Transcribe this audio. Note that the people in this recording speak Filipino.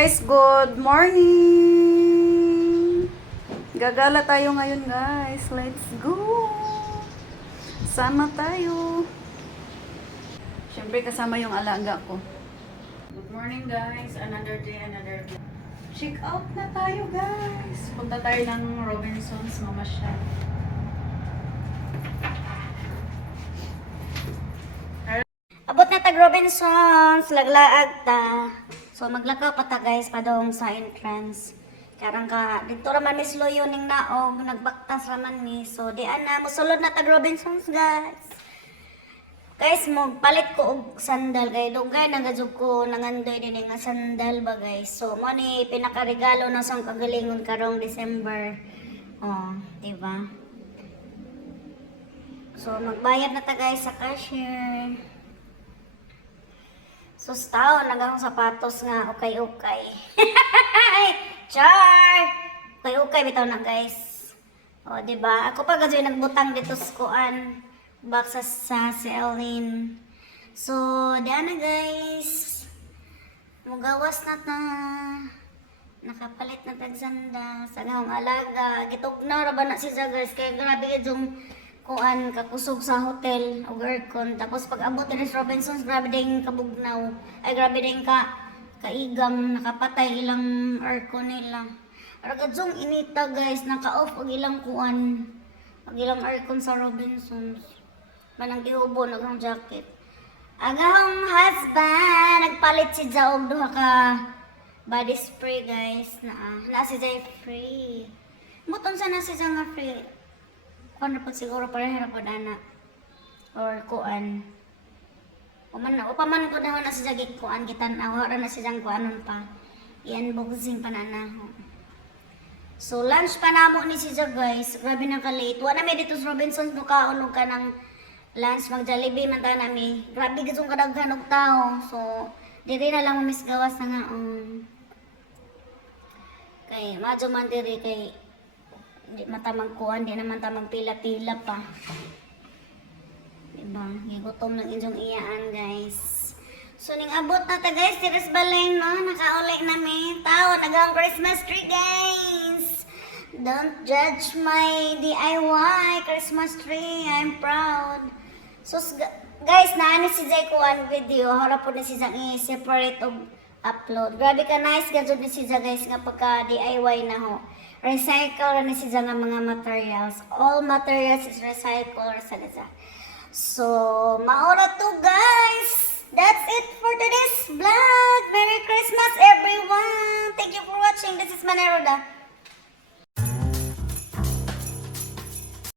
Guys, good morning! Gagala tayo ngayon guys. Let's go! Sama tayo. Siyempre kasama yung alaga ko. Good morning guys. Another day, another day. Check out na tayo guys. Punta tayo ng Robinsons, mamasyal. Abot na tag Robinsons, laglaag ta. So maglakaw pa ta guys padong sa entrance. Karang ka dito ra man mi sloyo ning naog, nagbaktas ra man mi. So di ana mosulod na tag Robinsons guys. Guys, mo palit ko og sandal kay dugay nagajug ko nangandoy din nga sandal ba guys. So mo ni pinakaregalo na sang kagalingon karong December. Oh, di ba? So magbayad na ta guys sa cashier. Sustaw, nagang sapatos nga, ukay-ukay. Char! Ukay-ukay bitaw na guys. O, diba? Ako pa gajoy nagbutang dito sa kuan. Box sa Celine. So, diyan na guys. Mugawas na ta. Nakapalit na tagsanda. Sa gahong alaga. Gitugnaw ra ba na siya guys. Kaya grabe yung kuan kakusog sa hotel o aircon. Tapos pag abot din sa Robinsons, grabe din kabugnaw. Ay grabe din kaigam, nakapatay ilang aircon nila. Ragadzong inita guys, naka-off og ilang kuan. Og ilang aircon sa Robinsons. Manang gihubo nagang jacket. Agahong husband, nagpalit si Ja og duha ka body spray guys. Na si Ja free. Muton sana si Ja nga free. Kuan na po siguro pareho na po dana or kuan o paman ko na si jagig kuan gitan awara na si jang kuanon pa yan boxing pa na so lunch pa namo ni si Jag guys, grabe na ka late wala may dito sa Robinsons dukaon og kanang lunch mag Jollibee man ta nami grabe gid kadaghan og tao so diri na lang misgawas na nga kay madyo man diri kay di matamang kuhan, di naman tamang pila-pila pa. Diba? Gigutom ng inyong iyaan, guys. So, ning abot na ta, guys. Tiras balay, no? Nakauli namin. Tao, nagang Christmas tree, guys. Don't judge my DIY Christmas tree. I'm proud. So, guys, naani si Jay kuhan video. Harap po na si Jay i-separate o upload. Grabe ka nice, gajod ni si Jay, guys, nga pagka DIY na ho. Recycle na siya nga mga materials. All materials is recycle sa nasa. So, maura to guys. That's it for today's vlog. Merry Christmas everyone. Thank you for watching. This is Maneroda.